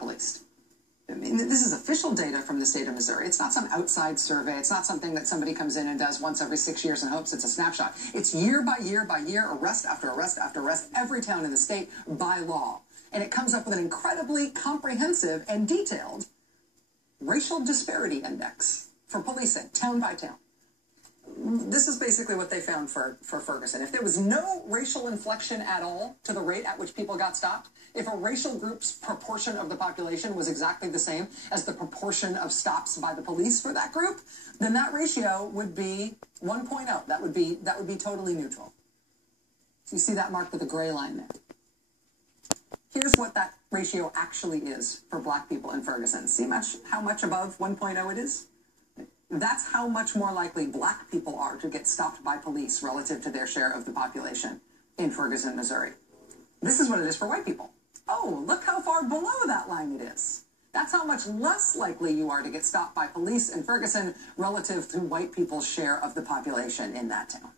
policed. I mean, this is official data from the state of Missouri. It's not some outside survey. It's not something that somebody comes in and does once every 6 years and hopes it's a snapshot. It's year by year by year, arrest after arrest after arrest, every town in the state by law. And it comes up with an incredibly comprehensive and detailed racial disparity index for policing, town by town. This is basically what they found for Ferguson. If there was no racial inflection at all to the rate at which people got stopped, if a racial group's proportion of the population was exactly the same as the proportion of stops by the police for that group, then that ratio would be 1.0. That would be totally neutral. So you see that marked with a gray line there. Here's what that ratio actually is for black people in Ferguson. See how much above 1.0 it is? That's how much more likely black people are to get stopped by police relative to their share of the population in Ferguson, Missouri. This is what it is for white people. Oh, look how far below that line it is. That's how much less likely you are to get stopped by police in Ferguson relative to white people's share of the population in that town.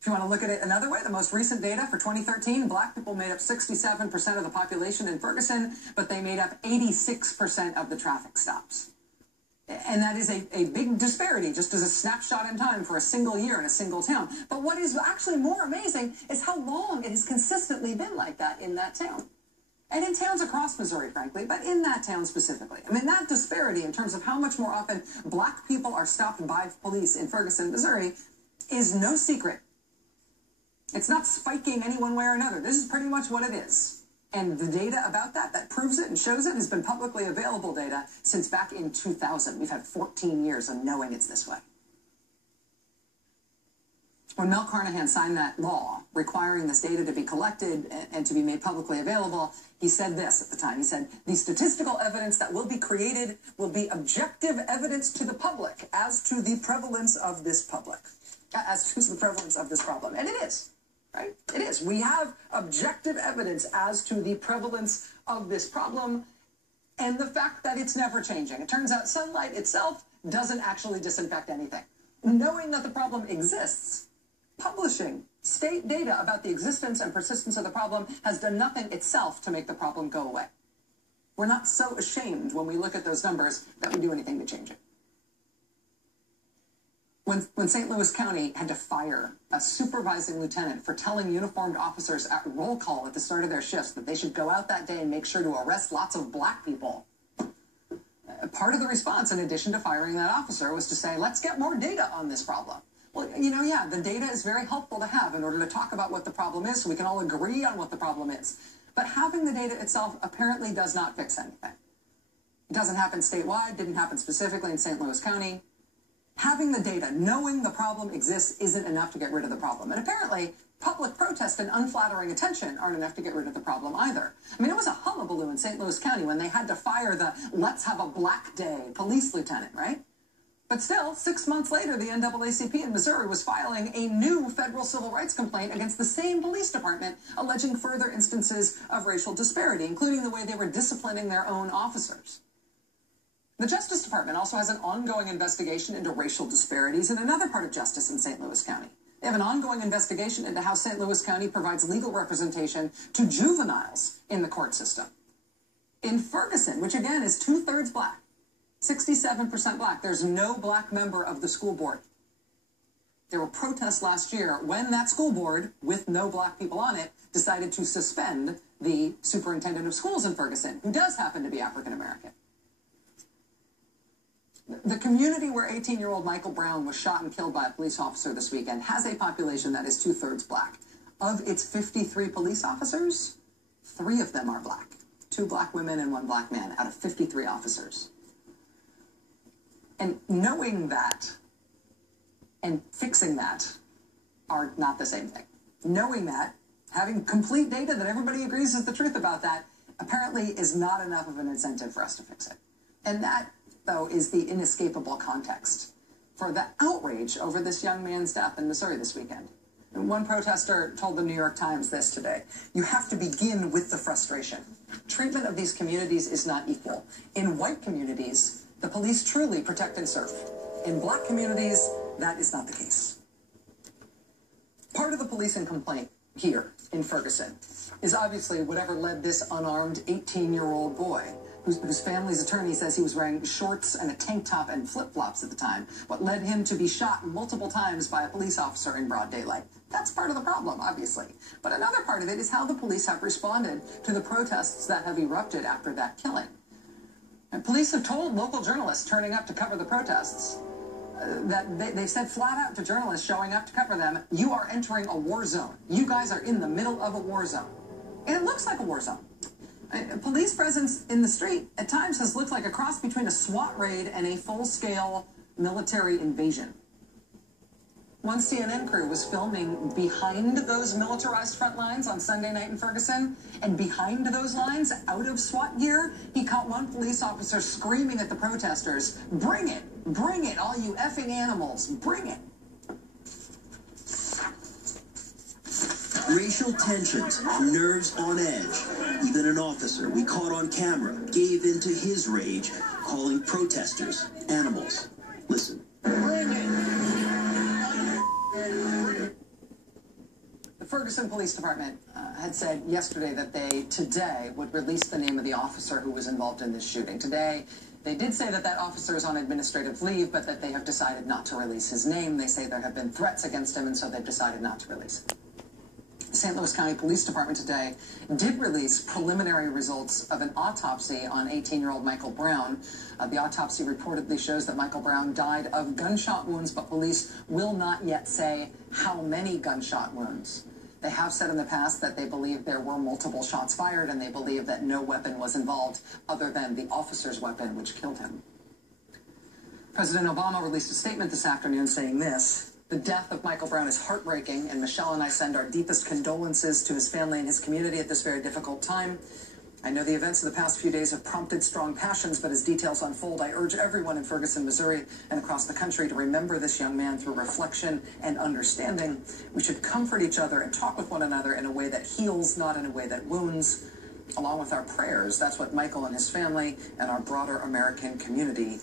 If you want to look at it another way, the most recent data for 2013, black people made up 67% of the population in Ferguson, but they made up 86% of the traffic stops. And that is a big disparity, just as a snapshot in time for a single year in a single town. But what is actually more amazing is how long it has consistently been like that in that town. And in towns across Missouri, frankly, but in that town specifically. I mean, that disparity in terms of how much more often black people are stopped by police in Ferguson, Missouri, is no secret. It's not spiking any one way or another. This is pretty much what it is. And the data about that proves it and shows it has been publicly available data since back in 2000. We've had 14 years of knowing it's this way. When Mel Carnahan signed that law requiring this data to be collected and to be made publicly available, he said this at the time. He said, "The statistical evidence that will be created will be objective evidence to the public as to the prevalence of this problem." And it is. Right? It is. We have objective evidence as to the prevalence of this problem and the fact that it's never changing. It turns out sunlight itself doesn't actually disinfect anything. Knowing that the problem exists, publishing state data about the existence and persistence of the problem has done nothing itself to make the problem go away. We're not so ashamed when we look at those numbers that we do anything to change it. When St. Louis County had to fire a supervising lieutenant for telling uniformed officers at roll call at the start of their shifts that they should go out that day and make sure to arrest lots of black people, part of the response, in addition to firing that officer, was to say, let's get more data on this problem. Well, yeah, the data is very helpful to have in order to talk about what the problem is so we can all agree on what the problem is. But having the data itself apparently does not fix anything. It doesn't happen statewide, didn't happen specifically in St. Louis County. Having the data, knowing the problem exists, isn't enough to get rid of the problem. And apparently, public protest and unflattering attention aren't enough to get rid of the problem either. I mean, it was a hullabaloo in St. Louis County when they had to fire the "let's have a black day" police lieutenant, right? But still, 6 months later, the NAACP in Missouri was filing a new federal civil rights complaint against the same police department, alleging further instances of racial disparity, including the way they were disciplining their own officers. The Justice Department also has an ongoing investigation into racial disparities in another part of justice in St. Louis County. They have an ongoing investigation into how St. Louis County provides legal representation to juveniles in the court system. In Ferguson, which again is 2/3 black, 67% black, there's no black member of the school board. There were protests last year when that school board, with no black people on it, decided to suspend the superintendent of schools in Ferguson, who does happen to be African American. The community where 18-year-old Michael Brown was shot and killed by a police officer this weekend has a population that is 2/3 black. Of its 53 police officers, 3 of them are black. 2 black women and 1 black man out of 53 officers. And knowing that and fixing that are not the same thing. Knowing that, having complete data that everybody agrees is the truth about that, apparently is not enough of an incentive for us to fix it. And that, though, is the inescapable context for the outrage over this young man's death in Missouri this weekend. And one protester told the New York Times this today: "You have to begin with the frustration. Treatment of these communities is not equal. In white communities, the police truly protect and serve. In black communities, that is not the case." Part of the policing complaint here in Ferguson is obviously whatever led this unarmed 18-year-old boy, whose family's attorney says he was wearing shorts and a tank top and flip-flops at the time, what led him to be shot multiple times by a police officer in broad daylight. That's part of the problem, obviously. But another part of it is how the police have responded to the protests that have erupted after that killing. And police have told local journalists turning up to cover the protests that they said flat out to journalists showing up to cover them, you are entering a war zone. You guys are in the middle of a war zone. And it looks like a war zone. Police presence in the street at times has looked like a cross between a SWAT raid and a full-scale military invasion. One CNN crew was filming behind those militarized front lines on Sunday night in Ferguson, and behind those lines, out of SWAT gear, he caught one police officer screaming at the protesters, "Bring it! Bring it, all you effing animals! Bring it!" Racial tensions, nerves on edge. Even an officer we caught on camera gave in to his rage, calling protesters animals. Listen. Bring it! The Ferguson Police Department had said yesterday that they today would release the name of the officer who was involved in this shooting. Today, they did say that that officer is on administrative leave, but that they have decided not to release his name. They say there have been threats against him, and so they've decided not to release it. The St. Louis County Police Department today did release preliminary results of an autopsy on 18-year-old Michael Brown. The autopsy reportedly shows that Michael Brown died of gunshot wounds, but police will not yet say how many gunshot wounds. They have said in the past that they believe there were multiple shots fired, and they believe that no weapon was involved other than the officer's weapon, which killed him. President Obama released a statement this afternoon saying this: "The death of Michael Brown is heartbreaking, and Michelle and I send our deepest condolences to his family and his community at this very difficult time. I know the events of the past few days have prompted strong passions, but as details unfold, I urge everyone in Ferguson, Missouri, and across the country to remember this young man through reflection and understanding. We should comfort each other and talk with one another in a way that heals, not in a way that wounds, along with our prayers. That's what Michael and his family and our broader American community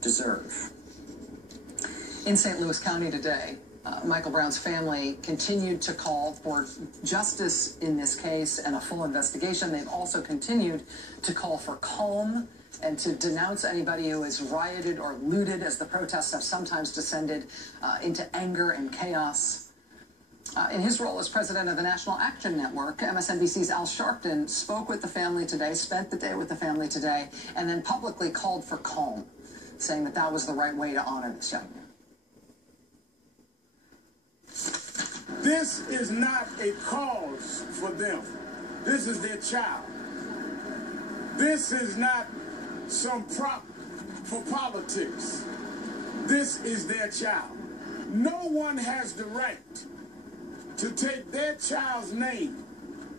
deserve." In St. Louis County today, Michael Brown's family continued to call for justice in this case and a full investigation. They've also continued to call for calm and to denounce anybody who has rioted or looted, as the protests have sometimes descended into anger and chaos. In his role as president of the National Action Network, MSNBC's Al Sharpton spoke with the family today, spent the day with the family today, and then publicly called for calm, saying that that was the right way to honor this young man. This is not a cause for them. This is their child. This is not some prop for politics. This is their child. No one has the right to take their child's name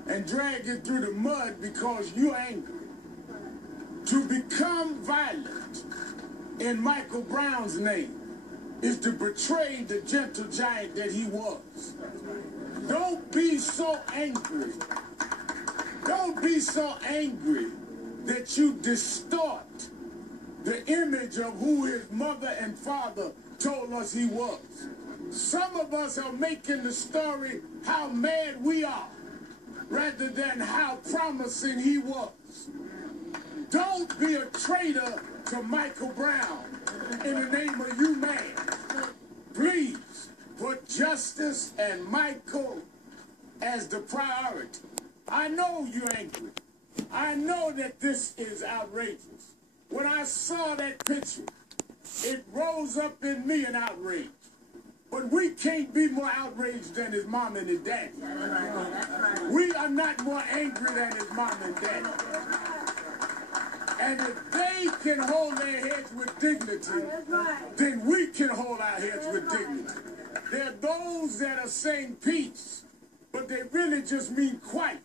and drag it through the mud because you're angry. To become violent in Michael Brown's name is to betray the gentle giant that he was. Don't be so angry. Don't be so angry that you distort the image of who his mother and father told us he was. Some of us are making the story how mad we are rather than how promising he was. Don't be a traitor to Michael Brown in the name of you, man. Please put justice and Michael as the priority. I know you're angry. I know that this is outrageous. When I saw that picture, it rose up in me an outrage. But we can't be more outraged than his mom and his dad. We are not more angry than his mom and dad. And if they can hold their heads with dignity, then we can hold our heads with dignity. There are those that are saying peace, but they really just mean quiet.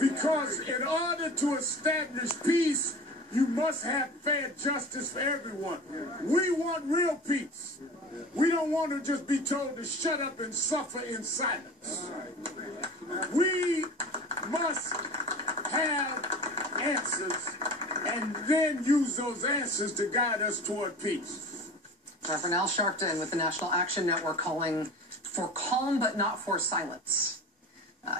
Because in order to establish peace, you must have fair justice for everyone. We want real peace. We don't want to just be told to shut up and suffer in silence. We must have answers and then use those answers to guide us toward peace. Reverend Al Sharpton with the National Action Network calling for calm but not for silence.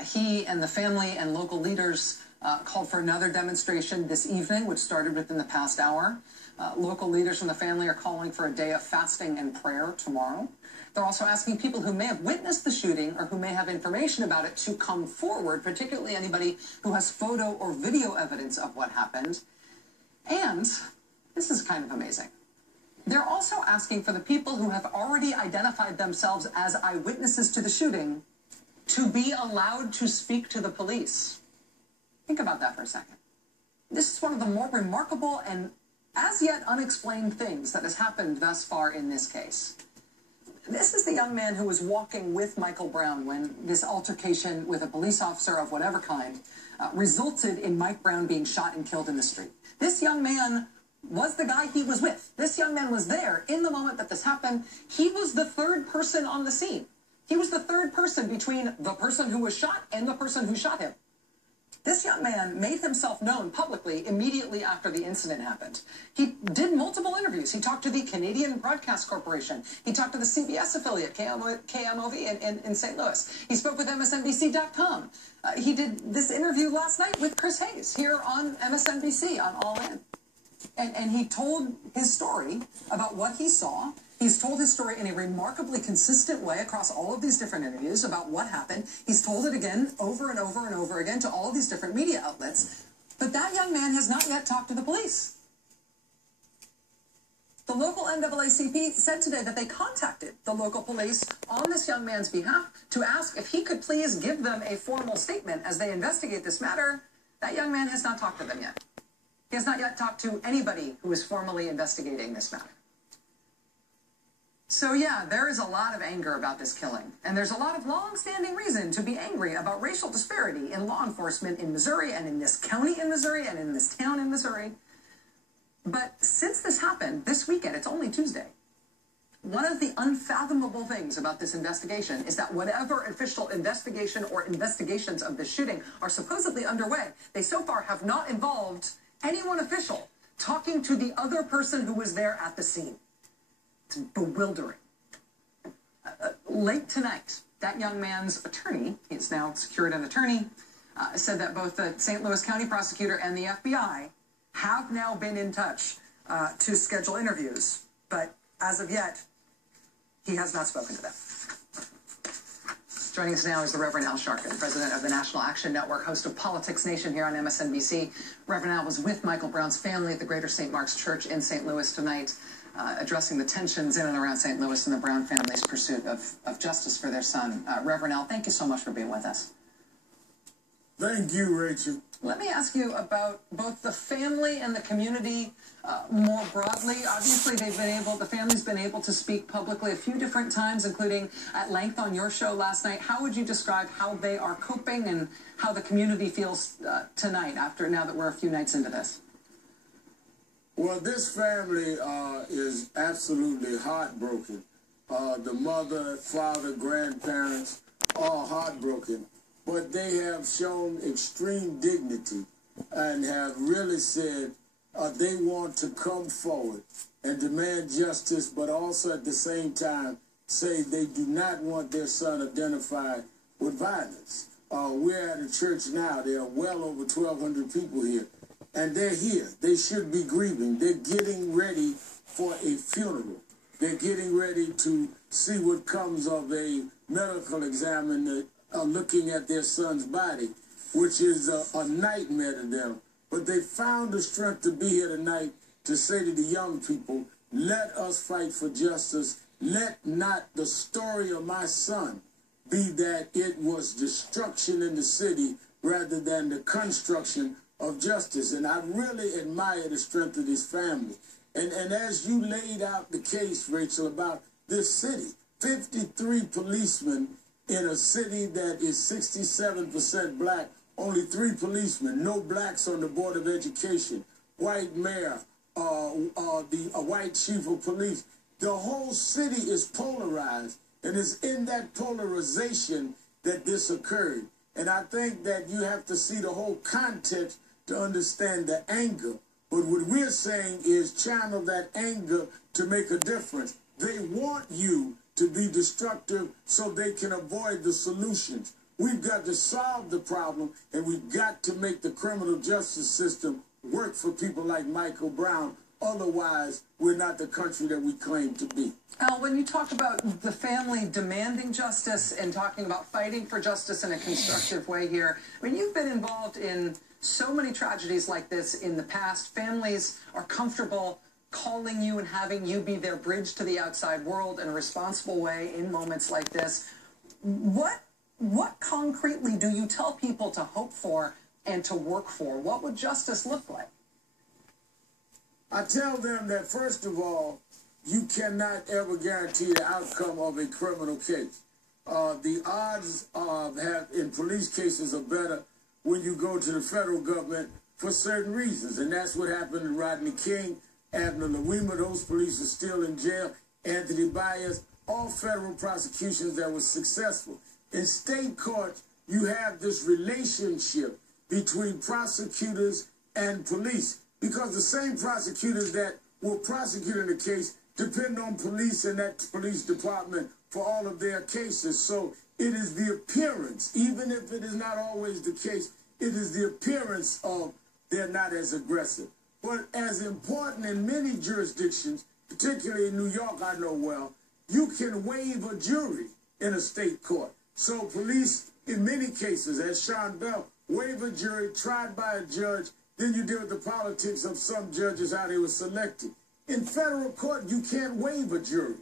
He and the family and local leaders called for another demonstration this evening, which started within the past hour. Local leaders from the family are calling for a day of fasting and prayer tomorrow. They're also asking people who may have witnessed the shooting or who may have information about it to come forward, particularly anybody who has photo or video evidence of what happened. And this is kind of amazing. They're also asking for the people who have already identified themselves as eyewitnesses to the shooting to be allowed to speak to the police. Think about that for a second. This is one of the more remarkable and as yet unexplained things that has happened thus far in this case. This is the young man who was walking with Michael Brown when this altercation with a police officer of whatever kind resulted in Mike Brown being shot and killed in the street. This young man was the guy he was with. This young man was there in the moment that this happened. He was the third person on the scene. He was the third person between the person who was shot and the person who shot him. This young man made himself known publicly immediately after the incident happened. He did multiple interviews. He talked to the Canadian Broadcast Corporation. He talked to the CBS affiliate, KMOV in St. Louis. He spoke with MSNBC.com. He did this interview last night with Chris Hayes here on MSNBC on All In. And he told his story about what he saw. He's told his story in a remarkably consistent way across all of these different interviews about what happened. He's told it again over and over and over again to all of these different media outlets. But that young man has not yet talked to the police. The local NAACP said today that they contacted the local police on this young man's behalf to ask if he could please give them a formal statement as they investigate this matter. That young man has not talked to them yet. He has not yet talked to anybody who is formally investigating this matter. So yeah, there is a lot of anger about this killing, and there's a lot of long-standing reason to be angry about racial disparity in law enforcement in Missouri and in this county in Missouri and in this town in Missouri. But since this happened this weekend, it's only Tuesday, one of the unfathomable things about this investigation is that whatever official investigation or investigations of this shooting are supposedly underway, they so far have not involved anyone official talking to the other person who was there at the scene. It's bewildering. Late tonight, that young man's attorney, he has now secured an attorney, said that both the St. Louis County prosecutor and the FBI have now been in touch to schedule interviews. But as of yet, he has not spoken to them. Joining us now is the Reverend Al Sharpton, president of the National Action Network, host of Politics Nation here on MSNBC. Reverend Al was with Michael Brown's family at the Greater St. Mark's Church in St. Louis tonight, addressing the tensions in and around St. Louis and the Brown family's pursuit of justice for their son. Reverend Al, thank you so much for being with us. Thank you, Rachel. Let me ask you about both the family and the community more broadly. Obviously, the family's been able to speak publicly a few different times, including at length on your show last night. How would you describe how they are coping and how the community feels tonight, now that we're a few nights into this? Well, this family is absolutely heartbroken. The mother, father, grandparents, all heartbroken. But they have shown extreme dignity and have really said they want to come forward and demand justice, but also at the same time say they do not want their son identified with violence. We're at a church now. There are well over 1,200 people here, and they're here. They should be grieving. They're getting ready for a funeral. They're getting ready to see what comes of a medical examiner looking at their son's body, which is a nightmare to them. But they found the strength to be here tonight to say to the young people, let us fight for justice. Let not the story of my son be that it was destruction in the city rather than the construction of justice. And I really admire the strength of this family. And as you laid out the case, Rachel, about this city, 53 policemen in a city that is 67% black, only 3 policemen, no blacks on the Board of Education, white mayor, a white chief of police. The whole city is polarized, and it's in that polarization that this occurred. And I think that you have to see the whole context to understand the anger. But what we're saying is channel that anger to make a difference. They want you to be destructive so they can avoid the solutions. We've got to solve the problem, and we've got to make the criminal justice system work for people like Michael Brown. Otherwise, we're not the country that we claim to be. Al, when you talk about the family demanding justice and talking about fighting for justice in a constructive way here, I mean, you've been involved in so many tragedies like this in the past. Families are comfortable calling you and having you be their bridge to the outside world in a responsible way in moments like this. What concretely do you tell people to hope for and to work for? What would justice look like? I tell them that, first of all, you cannot ever guarantee the outcome of a criminal case. The odds in police cases are better when you go to the federal government for certain reasons. And that's what happened to Rodney King, Abner Louima. Those police are still in jail. Anthony Baez, all federal prosecutions that were successful. In state courts, you have this relationship between prosecutors and police, because the same prosecutors that were prosecuting the case depend on police and that police department for all of their cases. So it is the appearance, even if it is not always the case, it is the appearance of they're not as aggressive. But as important in many jurisdictions, particularly in New York, I know well, you can waive a jury in a state court. So police, in many cases, as Sean Bell, waive a jury, tried by a judge, then you deal with the politics of some judges, how they were selected. In federal court, you can't waive a jury.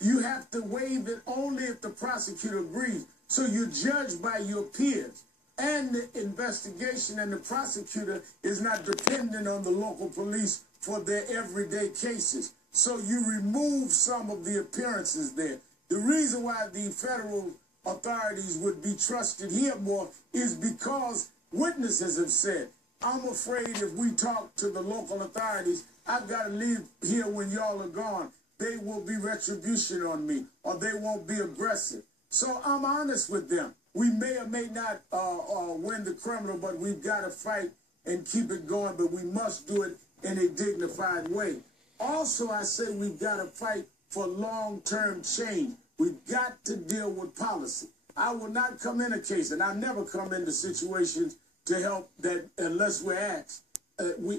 You have to waive it only if the prosecutor agrees. So you're judged by your peers. And the investigation and the prosecutor is not dependent on the local police for their everyday cases. So you remove some of the appearances there. The reason why the federal authorities would be trusted here more is because witnesses have said, I'm afraid if we talk to the local authorities, I've got to leave here when y'all are gone. They will be retribution on me, or they won't be aggressive. So I'm honest with them. We may or may not win the criminal, but we've got to fight and keep it going, but we must do it in a dignified way. Also, I say we've got to fight for long-term change. We've got to deal with policy. I will not come in a case, and I never come into situations to help that unless we're asked.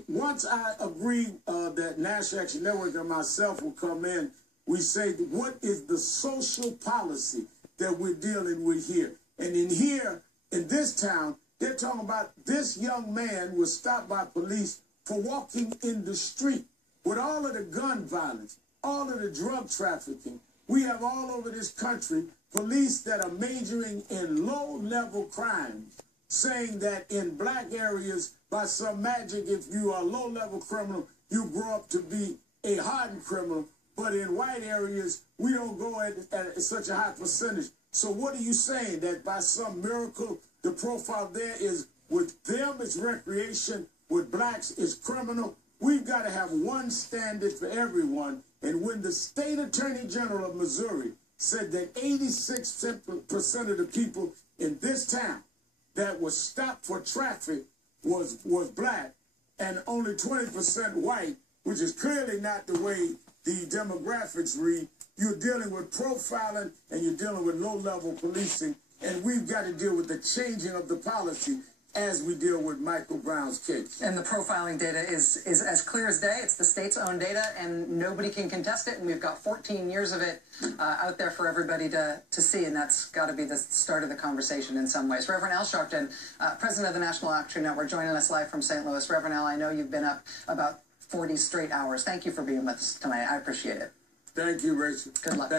Once I agree that National Action Network and myself will come in, we say, what is the social policy that we're dealing with here? And in here, in this town, they're talking about this young man was stopped by police for walking in the street with all of the gun violence, all of the drug trafficking. We have all over this country police that are majoring in low-level crimes, saying that in black areas, by some magic, if you are a low-level criminal, you grow up to be a hardened criminal. But in white areas, we don't go at such a high percentage. So what are you saying? That by some miracle, the profile there is with them, it's recreation, with blacks, it's criminal? We've got to have one standard for everyone. And when the state attorney general of Missouri said that 86% of the people in this town that was stopped for traffic was black, and only 20% white, which is clearly not the way the demographics read, you're dealing with profiling and you're dealing with low-level policing, and we've got to deal with the changing of the policy as we deal with Michael Brown's case. And the profiling data is as clear as day. It's the state's own data, and nobody can contest it. And we've got 14 years of it out there for everybody to see, and that's got to be the start of the conversation in some ways. Reverend Al Sharpton, president of the National Action Network, joining us live from St. Louis. Reverend Al, I know you've been up about 40 straight hours. Thank you for being with us tonight. I appreciate it. Thank you, Rachel. Good luck.